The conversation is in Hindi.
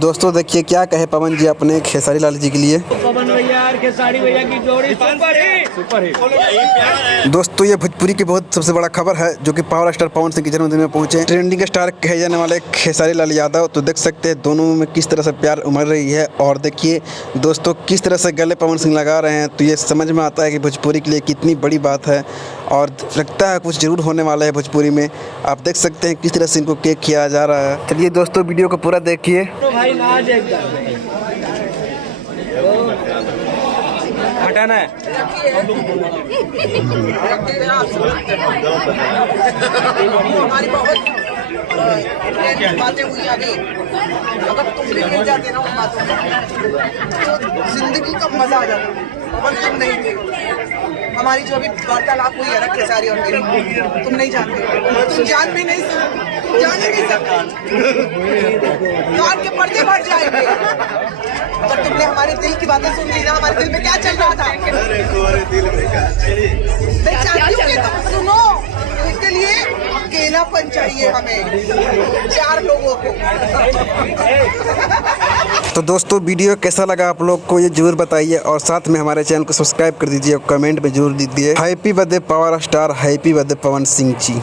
दोस्तों देखिए क्या कहे पवन जी अपने खेसारी लाल जी के लिए। पवन भैया और खेसारी भैया की जोड़ी सुपर हिट। दोस्तों ये भोजपुरी की बहुत सबसे बड़ा खबर है जो कि पावर स्टार पवन सिंह के जन्मदिन में पहुंचे ट्रेंडिंग स्टार कहे जाने वाले खेसारी लाल यादव। तो देख सकते हैं दोनों में किस तरह से प्यार उमड़ रही है और देखिए दोस्तों किस तरह से गले पवन सिंह लगा रहे हैं। तो ये समझ में आता है कि भोजपुरी के लिए कितनी बड़ी बात है और लगता है कुछ जरूर होने वाला है भोजपुरी में। आप देख सकते हैं किस तरह से इनको केक किया जा रहा है। चलिए दोस्तों वीडियो को पूरा देखिए। तो भाई नाच एकदम हटाना है। हमारी बहुत बातें हुई अभी, अगर तुम भी मिल जाते ना उन बातों में तो जिंदगी का मजा आ जाता। पवन तुम नहीं थे, हमारी जो अभी वार्तालाप हुई है ना खेसारी और मेरी, तुम नहीं जानते, तुम जान भी नहीं सकते, जान ही नहीं सकते, कान के पर्दे फट जाएंगे। अगर तुमने हमारे दिल की बातें सुन ली ना, हमारे दिल में क्या चल रहा था, मैं चाहती हूँ कि तुम सुनो। इसके लिए अकेलापन चाहिए हमें, 4 लोगों को। तो दोस्तों वीडियो कैसा लगा आप लोग को ये जरूर बताइए और साथ में हमारे चैनल को सब्सक्राइब कर दीजिए और कमेंट में जरूर दीजिए happy birthday power star, happy birthday Pawan Singh जी।